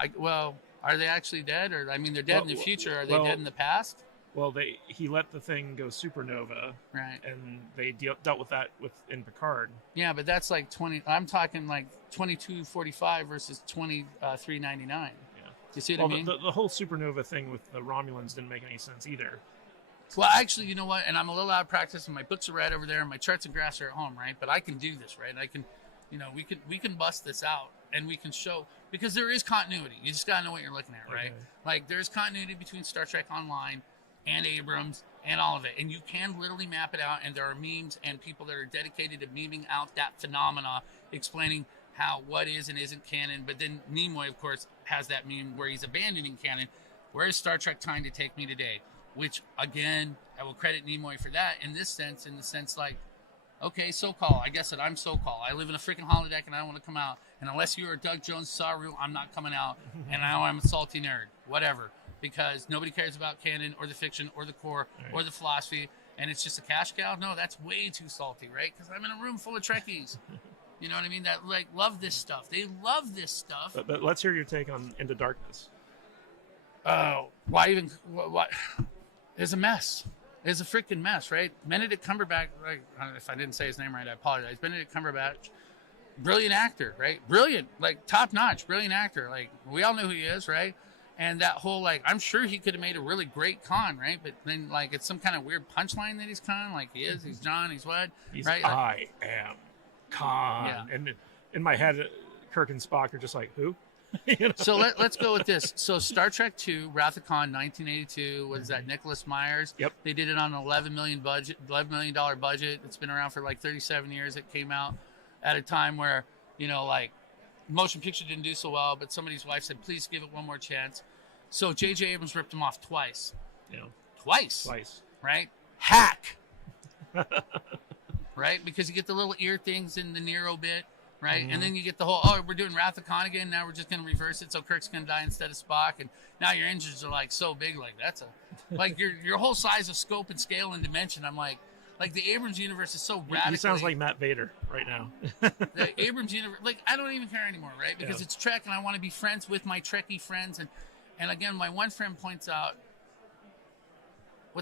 Are they actually dead? Or, they're dead in the future. Are they dead in the past? Well, he let the thing go supernova. Right. And they dealt with that in Picard. Yeah, but that's 20. I'm talking 2245 versus 2399. Yeah. Do you see what I mean? The whole supernova thing with the Romulans didn't make any sense either. Well, actually, you know what? And I'm a little out of practice, and my books are right over there, and my charts and graphs are at home, right? But I can do this, right? I can, we can bust this out, and we can show, because there is continuity. You just gotta know what you're looking at, right? Okay. There's continuity between Star Trek Online and Abrams and all of it, and you can literally map it out. And there are memes and people that are dedicated to memeing out that phenomena, explaining what is and isn't canon. But then Nimoy, of course, has that meme where he's abandoning canon. Where is Star Trek trying to take me today? Which, again, I will credit Nimoy for that in the sense like, okay, SoCal, I guess that I'm SoCal. I live in a freaking holodeck and I want to come out. And unless you are Doug Jones Saru, I'm not coming out. And now I'm a salty nerd, whatever. Because nobody cares about canon or the fiction or the core or the philosophy. And it's just a cash cow? No, that's way too salty, right? Because I'm in a room full of Trekkies. You know what I mean? That like love this stuff. They love this stuff. But let's hear your take on Into Darkness. Why even? What? It's a mess. It's a freaking mess, right? Benedict Cumberbatch. Right? If I didn't say his name right, I apologize. Benedict Cumberbatch, brilliant actor, right? Brilliant, like top notch, brilliant actor. Like we all know who he is, right? And that whole like, I'm sure he could have made a really great Khan, right? But then like, it's some kind of weird punchline that he's Khan. Like he is. He's John. He's what? He's right? I am Khan. Yeah. And in my head, Kirk and Spock are just like, who? You know? So let's go with this. So Star Trek II, Wrath of Khan, 1982. What is that? Nicholas Myers. Yep. They did it on an $11 million budget. It's been around for like 37 years. It came out at a time where, you know, like motion picture didn't do so well, but somebody's wife said, please give it one more chance. So J.J. Abrams ripped him off twice. Yeah. Twice. Right? Hack. Right? Because you get the little ear things in the Nero bit. Right? And then you get the whole, we're doing Wrath of Khan again. Now we're just going to reverse it. So Kirk's going to die instead of Spock. And now your engines are like so big. Like that's like your whole size of scope and scale and dimension. I'm like the Abrams universe is so radical. He sounds like Matt Vader right now. The Abrams universe, like I don't even care anymore. Right? Because it's Trek and I want to be friends with my Trekkie friends. And again, my one friend points out,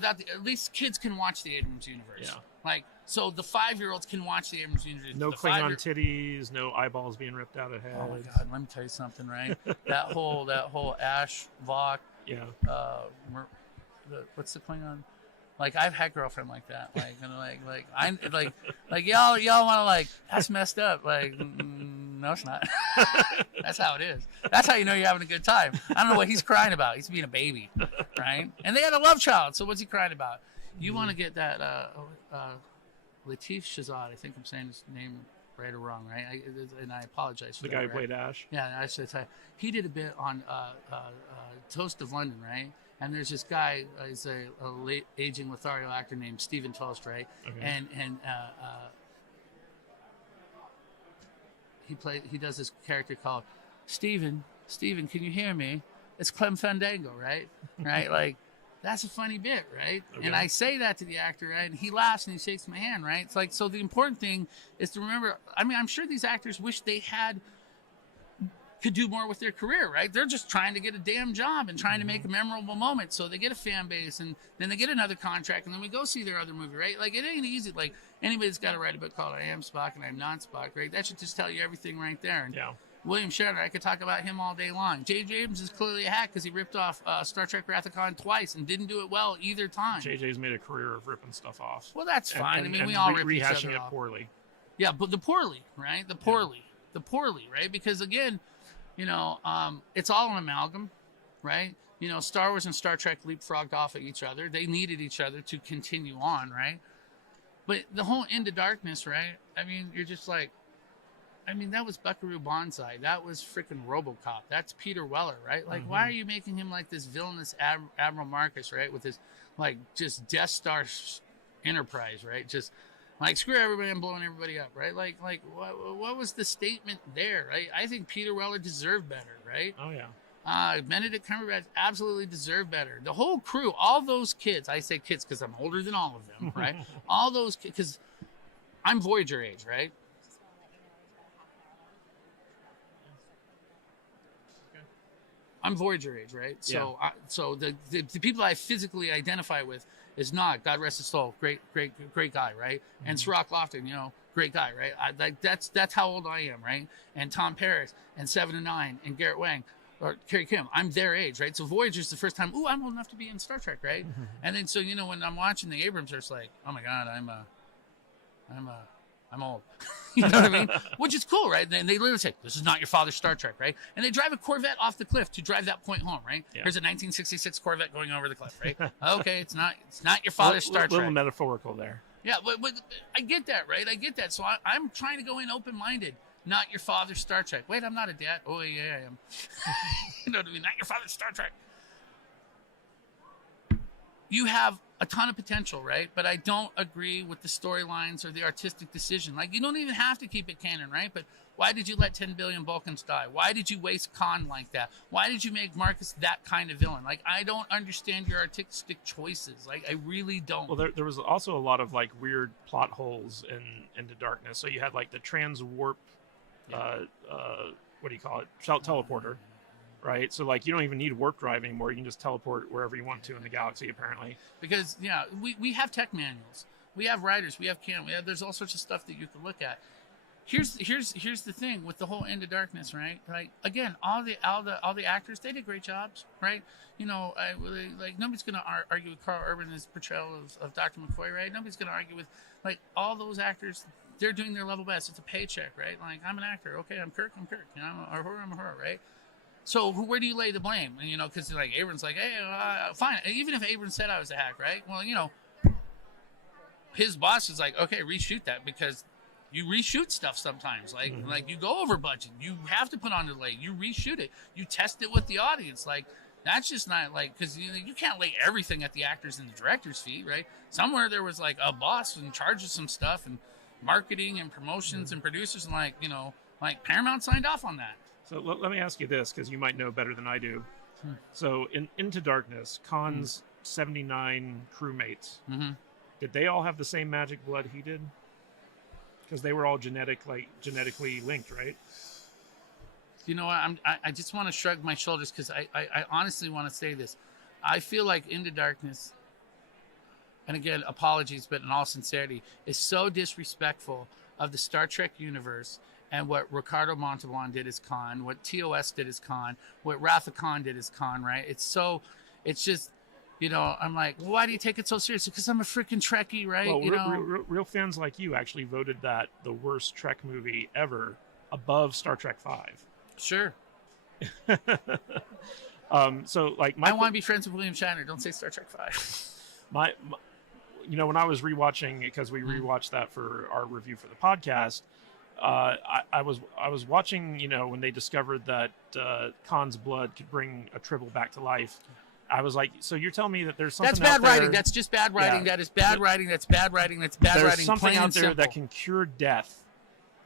at least kids can watch the Abrams universe. Yeah. Like, so the 5-year-olds can watch the Abrams universe. No Klingon titties, no eyeballs being ripped out of heads. Oh my God, let me tell you something, right? that whole Ash Vok. Yeah. What's the Klingon? Like I've had a girlfriend like that. Like and I'm like y'all want to like that's messed up. Like no, it's not. That's how it is. That's how you know you're having a good time. I don't know what he's crying about. He's being a baby, right? And they had a love child. So what's he crying about? You want to get that Latif Shazad, I think I'm saying his name right or wrong, right? And I apologize for the that. guy who right? played Ash. Yeah, I should say. He did a bit on Toast of London, right? And there's this guy, he's a late aging Lothario actor named Stephen Toast, right? Okay. And he does this character called Stephen, can you hear me? It's Clem Fandango, right? Right? Like, that's a funny bit, right? Okay. And I say that to the actor, right? And he laughs and he shakes my hand, right? It's like, so the important thing is to remember, I mean, I'm sure these actors wish they could do more with their career, right? They're just trying to get a damn job and trying to make a memorable moment. So they get a fan base and then they get another contract and then we go see their other movie, right? Like, it ain't easy. Like, anybody's got to write a book called I Am Spock and I'm Not Spock, right? That should just tell you everything right there. And yeah. William Shatner, I could talk about him all day long. J.J. Abrams is clearly a hack because he ripped off Star Trek Wrath of Khan twice and didn't do it well either time. J.J.'s made a career of ripping stuff off. Well, that's fine. I mean, we all rip each other rehashing it off. Poorly. Yeah, but the poorly, right? The poorly, right? Because again, you know, it's all an amalgam, right? You know, Star Wars and Star Trek leapfrogged off of each other. They needed each other to continue on, right? But the whole Into Darkness, right? I mean, you're just like, I mean, that was Buckaroo Banzai. That was freaking RoboCop. That's Peter Weller, right? Like, why are you making him like this villainous Admiral Marcus, right? With this, like, just Death Star Enterprise, right? Just, like, screw everybody and blowing everybody up, right? Like, what was the statement there, right? I think Peter Weller deserved better, right? Oh, yeah. Benedict Cumberbatch absolutely deserved better. The whole crew, all those kids, I say kids because I'm older than all of them, right? All those kids, because I'm Voyager age, right? I'm Voyager age, right? So, yeah. So the people I physically identify with is Nog, God rest his soul, great guy, right? And Sirach Lofton, you know, great guy, right? That's how old I am, right? And Tom Paris and 7 and 9 and Garrett Wang or Carrie Kim, I'm their age, right? So Voyager's the first time, I'm old enough to be in Star Trek, right? And then so, you know, when I'm watching the Abrams, it's like, oh my God, I'm old. You know what I mean? Which is cool, right? And they literally say, this is not your father's Star Trek, right? And they drive a Corvette off the cliff to drive that point home, right? Yeah. Here's a 1966 Corvette going over the cliff, right? Okay, it's not your father's Star Trek. A little metaphorical there. Yeah, but I get that, right? I get that. So I'm trying to go in open-minded, Not your father's Star Trek. Wait, I'm not a dad. Oh, yeah, I am. You know what I mean? Not your father's Star Trek. You have a ton of potential, right? But I don't agree with the storylines or the artistic decision. Like, you don't even have to keep it canon, right? But why did you let 10 billion Vulcans die? Why did you waste Khan like that? Why did you make Marcus that kind of villain? Like, I don't understand your artistic choices. Like, I really don't. Well, there was also a lot of like weird plot holes in Into Darkness. So you had like the trans warp, what do you call it? Teleporter. Right, so like you don't even need warp drive anymore. You can just teleport wherever you want to in the galaxy, apparently. Because we have tech manuals, we have writers, we have canon, there's all sorts of stuff that you can look at. Here's the thing with the whole Into Darkness, right? Like again, all the actors, they did great jobs, right? You know, like nobody's gonna argue with Carl Urban's portrayal of Dr. McCoy, right? Nobody's gonna argue with like all those actors. They're doing their level best. It's a paycheck, right? Like I'm an actor, okay, I'm Kirk. You know, I'm a horror, right? So where do you lay the blame? You know, because like Abrams, like, hey, fine. Even if Abrams said I was a hack, right? Well, you know, his boss is like, okay, reshoot that because you reshoot stuff sometimes. Like, like you go over budget. You have to put on delay. You reshoot it. You test it with the audience. Like, that's just not like because you can't lay everything at the actors and the director's feet, right? Somewhere there was like a boss in charge of some stuff and marketing and promotions and producers and like like Paramount signed off on that. So let me ask you this, because you might know better than I do. So in Into Darkness, Khan's 79 crewmates, did they all have the same magic blood he did? Because they were all genetically linked, right? You know what? I just want to shrug my shoulders because I honestly want to say this. I feel like Into Darkness, and again, apologies, but in all sincerity, is so disrespectful of the Star Trek universe and what Ricardo Montalban did as Khan, what TOS did as Khan, what Wrath of Khan did as Khan, right? It's just, I'm like, well, why do you take it so seriously? Because I'm a freaking Trekkie, right? Well, real fans like you actually voted that the worst Trek movie ever above Star Trek 5. Sure. So, like, I want to be friends with William Shatner. Don't say Star Trek 5. my when I was rewatching, because we rewatched that for our review for the podcast, I was watching, when they discovered that Khan's blood could bring a Tribble back to life. I was like, so you're telling me that there's something that's bad out there, writing. That's just bad writing. Yeah. That is bad writing. That's bad writing. That's bad there's writing. There's something out there simple. that can cure death,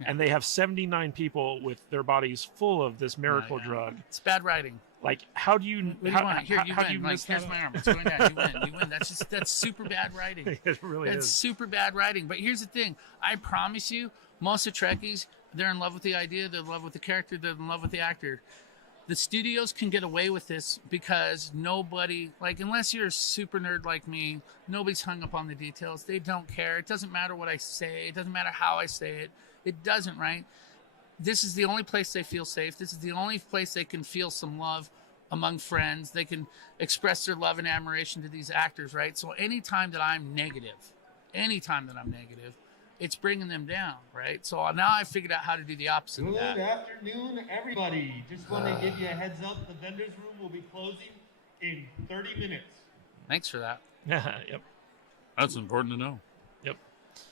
and they have 79 people with their bodies full of this miracle drug. It's bad writing. Like, how do you? How do you miss here's my arm. It's going down. You win. That's super bad writing. It really is. That's super bad writing. But here's the thing. I promise you, most of Trekkies, they're in love with the idea. They're in love with the character. They're in love with the actor. The studios can get away with this because nobody, like, unless you're a super nerd like me, nobody's hung up on the details. They don't care. It doesn't matter what I say. It doesn't matter how I say it. It doesn't, right? This is the only place they feel safe. This is the only place they can feel some love among friends. They can express their love and admiration to these actors, right? So anytime that I'm negative, it's bringing them down, right? So now I figured out how to do the opposite of that. Good afternoon, everybody. Just want to give you a heads up. The vendor's room will be closing in 30 minutes. Thanks for that. Yep. That's important to know. Yep.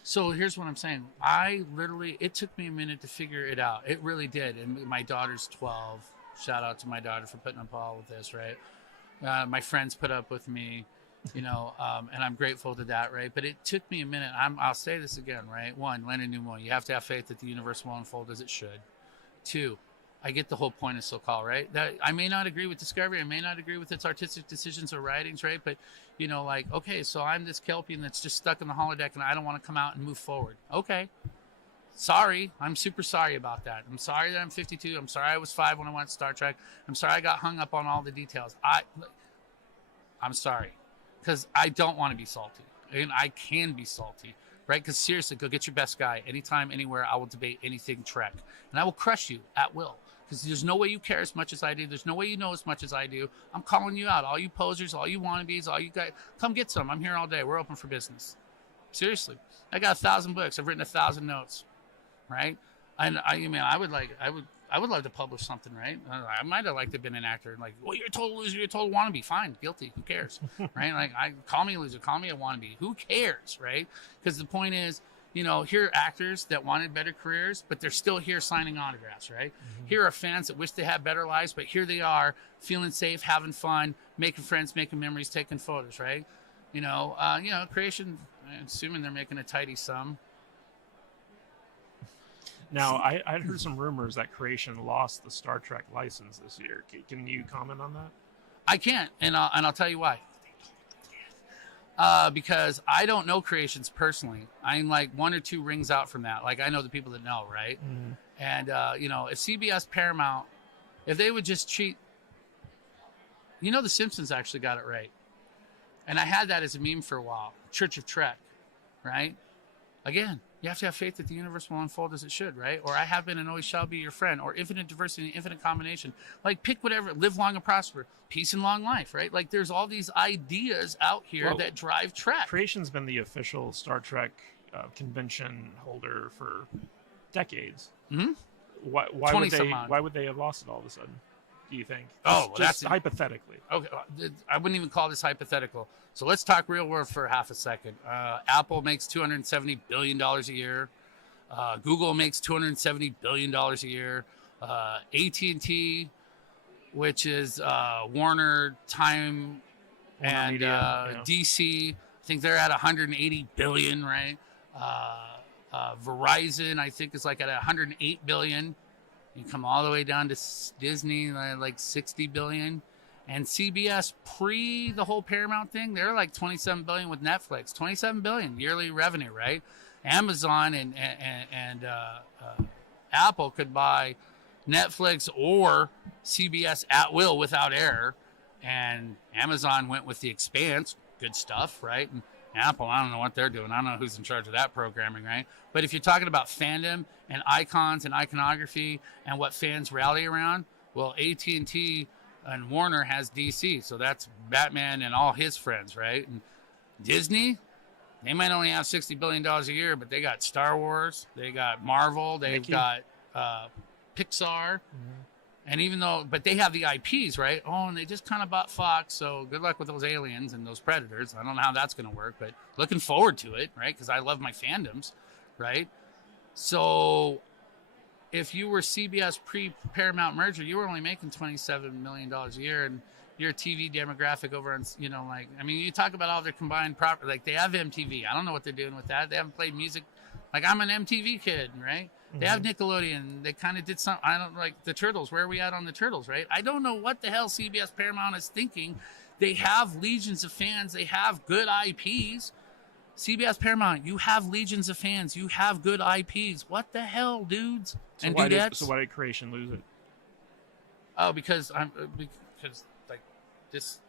So here's what I'm saying. It took me a minute to figure it out. It really did. And my daughter's 12. Shout out to my daughter for putting up all with this, right? My friends put up with me. And I'm grateful to that, right? But it took me a minute. I'll say this again, right? 1, Leonard Nimoy, you have to have faith that the universe will unfold as it should. 2, I get the whole point of SoCal, right? That I may not agree with Discovery, I may not agree with its artistic decisions or writings, right? But okay, so I'm this Kelpian that's just stuck in the holodeck and I don't want to come out and move forward. Okay. Sorry, I'm super sorry about that. I'm sorry that I'm 52. I'm sorry I was 5 when I watched Star Trek. I'm sorry I got hung up on all the details. I'm sorry. Because I don't want to be salty. And I can be salty, right? Because seriously, go get your best guy. Anytime, anywhere, I will debate anything Trek. And I will crush you at will. Because there's no way you care as much as I do. There's no way you know as much as I do. I'm calling you out. All you posers, all you wannabes, all you guys, come get some. I'm here all day. We're open for business. Seriously. I got 1,000 books. I've written 1,000 notes, right? And I would love to publish something, right? I might have liked to have been an actor. Like, well, you're a total loser, you're a total wannabe. Fine, guilty. Who cares, right? Like, call me a loser, call me a wannabe. Who cares, right? Because the point is, here are actors that wanted better careers, but they're still here signing autographs, right? Mm-hmm. Here are fans that wish they had better lives, but here they are feeling safe, having fun, making friends, making memories, taking photos, right? Creation, I'm assuming they're making a tidy sum. Now, I heard some rumors that Creation lost the Star Trek license this year. Can you comment on that? I can't, and I'll tell you why. Because I don't know Creations personally. I'm like 1 or 2 rings out from that. Like I know the people that know, right? Mm-hmm. And if CBS Paramount, if they would just treat, the Simpsons actually got it right, and I had that as a meme for a while. Church of Trek, right? Again, you have to have faith that the universe will unfold as it should, right? Or I have been and always shall be your friend, or infinite diversity, infinite combination. Like pick whatever, live long and prosper, peace and long life, right? Like there's all these ideas out here that drive Trek. Creation's been the official Star Trek convention holder for decades. Mm-hmm. Why would they have lost it all of a sudden? Do you think? Just hypothetically. Okay, I wouldn't even call this hypothetical. So let's talk real world for half a second. Apple makes $270 billion a year. Google makes $270 billion a year. AT&T, which is Warner, Time, and Media, DC, I think they're at $180 billion, right? Verizon, I think, is like at $108 billion. You come all the way down to Disney, like $60 billion. And CBS, pre the whole Paramount thing, they're like $27 billion with Netflix. $27 billion yearly revenue, right? Amazon and Apple could buy Netflix or CBS at will without error. And Amazon went with The Expanse. Good stuff, right? And Apple, I don't know what they're doing. I don't know who's in charge of that programming, right? But if you're talking about fandom and icons and iconography and what fans rally around, well, AT&T and Warner has DC, so that's Batman and all his friends, right? And Disney, they might only have $60 billion a year, but they got Star Wars, they got Marvel, they've got Pixar, and but they have the IPs, right? Oh, and they just kind of bought Fox, so good luck with those aliens and those predators. I don't know how that's going to work, but looking forward to it, right? Because I love my fandoms, right? So if you were CBS pre-Paramount merger, you were only making $27 million a year, and your TV demographic over on, you talk about all their combined property, like they have MTV. I don't know what they're doing with that. They haven't played music. Like I'm an MTV kid, right? They have Nickelodeon. They kind of did some. I don't like the Turtles. Where are we at on the Turtles, right? I don't know what the hell CBS Paramount is thinking. They have legions of fans. They have good IPs. CBS Paramount, you have legions of fans. You have good IPs. What the hell, dudes and dudettes? So why did Creation lose it? Oh, because this,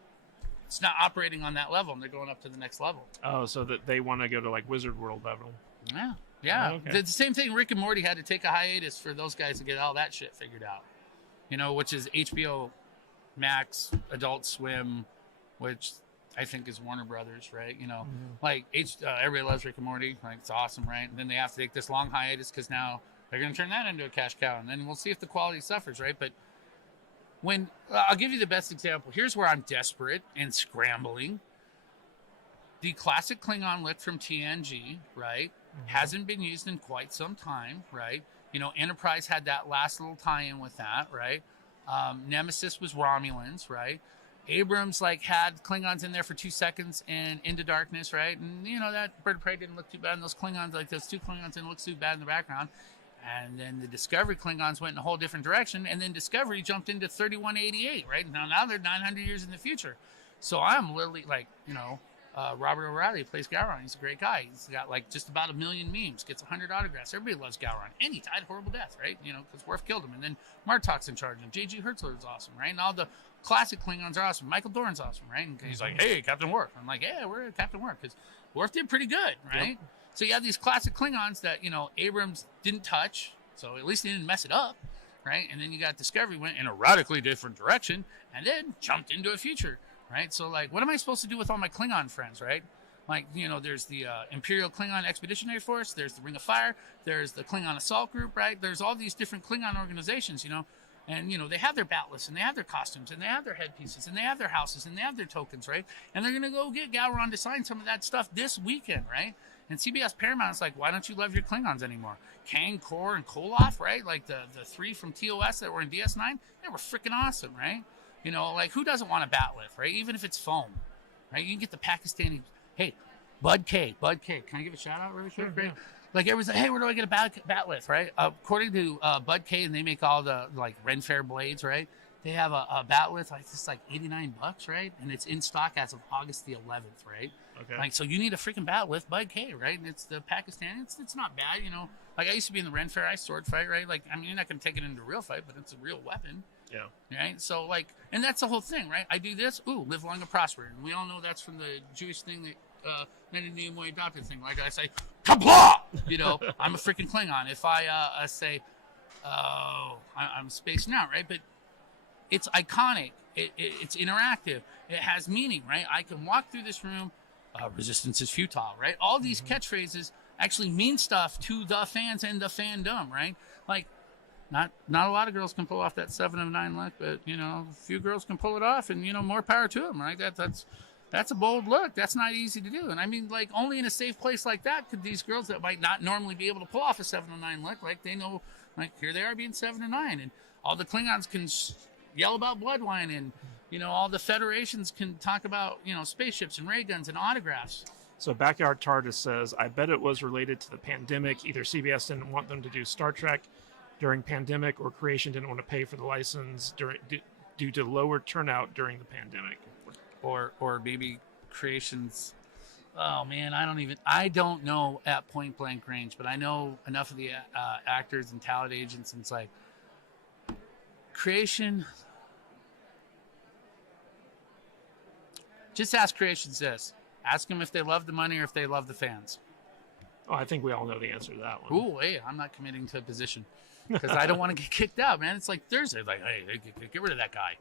it's not operating on that level, and they're going up to the next level. Oh, so that they want to go to like Wizard World level. Yeah. Yeah, Oh, okay. The same thing. Rick and Morty had to take a hiatus for those guys to get all that shit figured out. Which is HBO Max, Adult Swim, which I think is Warner Brothers, right? Like everybody loves Rick and Morty, like it's awesome, right? And then they have to take this long hiatus because now they're going to turn that into a cash cow, and then we'll see if the quality suffers, right? But when I'll give you the best example. Here's where I'm desperate and scrambling. The classic Klingon look from TNG, right? Hasn't been used in quite some time, right? Enterprise had that last little tie-in with that, right? Nemesis was Romulans, right? Abrams had Klingons in there for 2 seconds and Into Darkness, right? And that Bird of Prey didn't look too bad, and those Klingons, those 2 Klingons didn't look too bad in the background. And then the Discovery Klingons went in a whole different direction, and then Discovery jumped into 3188, right? Now they're 900 years in the future. So I'm literally Robert O'Reilly plays Gowron. He's a great guy. He's got just about 1 million memes, gets 100 autographs. Everybody loves Gowron. And he died a horrible death, right? Because Worf killed him. And then Martok's in charge. And J.G. Hertzler is awesome, right? And all the classic Klingons are awesome. Michael Dorn's awesome, right? And he's like, hey, Captain Worf. I'm like, yeah, we're Captain Worf. Because Worf did pretty good, right? Yep. So you have these classic Klingons that, Abrams didn't touch. So at least he didn't mess it up, right? And then you got Discovery went in a radically different direction and then jumped into a future. Right, so what am I supposed to do with all my Klingon friends, right? There's the Imperial Klingon Expeditionary Force, there's the Ring of Fire, there's the Klingon Assault Group, right? There's all these different Klingon organizations, And, they have their bat lists, and they have their costumes, and they have their headpieces, and they have their houses, and they have their tokens, right? And they're going to go get Gowron to sign some of that stuff this weekend, right? And CBS Paramount's like, why don't you love your Klingons anymore? Kang, Kor, and Koloff, right? Like the three from TOS that were in DS9, they were freaking awesome, right? Like who doesn't want a bat lift, right? Even if it's foam, right? You can get the Pakistani, hey, Bud K. Can I give a shout out really quick? Sure, yeah. Like everyone's like, hey, where do I get a bat lift, right? According to Bud K, and they make all the like Ren Fair blades, right? They have a bat lift, like it's like $89, right? And it's in stock as of August the 11th, right? Okay. Like, so you need a freaking bat lift, Bud K, right? And it's the Pakistani. It's not bad, Like I used to be in the Ren Fair Ice sword fight, right? Like, I mean, you're not going to take it into a real fight, but it's a real weapon. Yeah. Right? So, like, and that's the whole thing, right? I do this, live long and prosper. And we all know that's from the Jewish thing that, men in the Nimoy adopted thing. Like I say, Kablah! I'm a freaking Klingon. If I say, I'm spacing out, right? But it's iconic. It's interactive. It has meaning, right? I can walk through this room. Resistance is futile, right? All these catchphrases actually mean stuff to the fans and the fandom, right? Like, not a lot of girls can pull off that 7 of 9 look, but a few girls can pull it off, and more power to them, right? That's a bold look. That's not easy to do. And I mean, like, only in a safe place like that could these girls that might not normally be able to pull off a 7 of 9 look, like they know, like here they are being 7 of 9, and all the Klingons can yell about bloodline, and all the federations can talk about spaceships and ray guns and autographs. So Backyard TARDIS says, I bet it was related to the pandemic. Either CBS didn't want them to do Star Trek during pandemic, or Creation didn't want to pay for the license due to lower turnout during the pandemic. Or maybe Creation's, oh man, I don't know at point blank range, but I know enough of the actors and talent agents, and it's like, Creation, just ask Creations this. Ask them if they love the money or if they love the fans. Oh, I think we all know the answer to that one. Ooh, hey, I'm not committing to a position because I don't want to get kicked out, man. It's like Thursday, like, hey, get rid of that guy,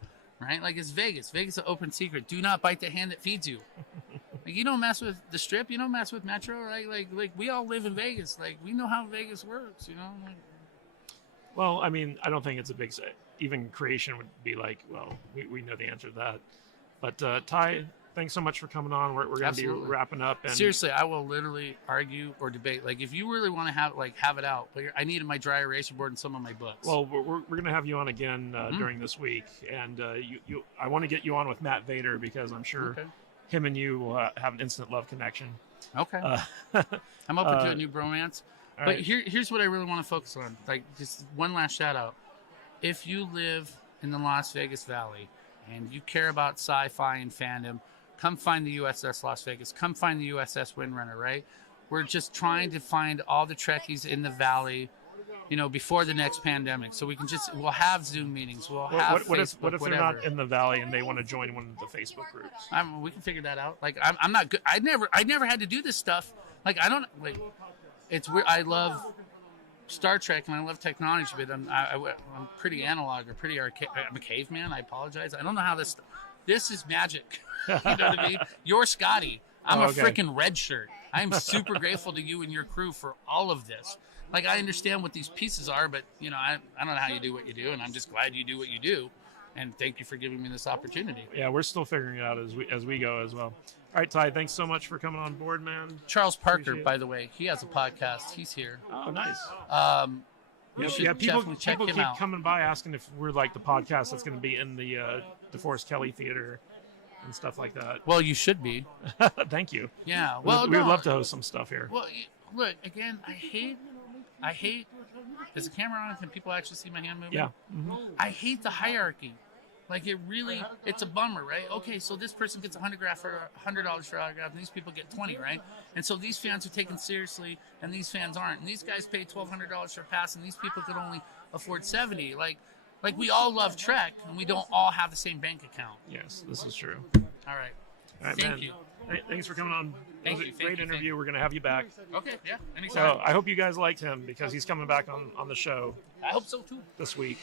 right? Like, it's Vegas. Vegas is an open secret. Do not bite the hand that feeds you. Like, you don't mess with the Strip. You don't mess with Metro, right? Like we all live in Vegas. Like, we know how Vegas works, Like, well, I mean, I don't think it's a big set. Even Creation would be like, well, we know the answer to that. But Ty, thanks so much for coming on. We're going to be wrapping up. And seriously, I will literally argue or debate. Like, if you really want to have it out, but I needed my dry eraser board and some of my books. Well, we're going to have you on again during this week, and I want to get you on with Matt Vader, because I'm sure him and you will have an instant love connection. Okay. I'm open to a new bromance. But right. Here's what I really want to focus on. Like, just one last shout out. If you live in the Las Vegas Valley and you care about sci-fi and fandom, come find the USS Las Vegas. Come find the USS Windrunner, right? We're just trying to find all the Trekkies in the valley, before the next pandemic. So we'll have Zoom meetings. We'll have what Facebook, if they're whatever. not in the valley and they want to join one of the Facebook groups? We can figure that out. Like, I'm not good. I never had to do this stuff. Like, I don't, like, it's weird. I love Star Trek and I love technology, but I'm pretty analog or pretty archaic. I'm a caveman. I apologize. I don't know how this is magic. You know what I mean? You're Scotty. I'm a freaking red shirt. I'm super grateful to you and your crew for all of this. Like, I understand what these pieces are, but I don't know how you do what you do, and I'm just glad you do what you do. And thank you for giving me this opportunity. Yeah, we're still figuring it out as we go as well. All right, Ty, thanks so much for coming on board, man. Charles Parker, by the way, he has a podcast. He's here. Oh, nice. People keep coming by asking if we're like the podcast that's going to be in the DeForest Kelley Theater and stuff like that. Well, you should be. Thank you. Yeah. Well, we would love to host some stuff here. Well, look, again, I hate. Is the camera on? Can people actually see my hand moving? Yeah. Mm-hmm. I hate the hierarchy. Like, it's a bummer, right? Okay, so this person gets $100 for autograph, and these people get $20, right? And so these fans are taken seriously, and these fans aren't. And these guys pay $1,200 for a pass, and these people could only afford $70. Like we all love Trek, and we don't all have the same bank account. Yes, this is true. All right. Thank man. you. Thanks for coming on. Thank it was you, a great interview. We're going to have you back. Okay, yeah, anytime. So I hope you guys liked him, because he's coming back on the show. I hope so, too. This week.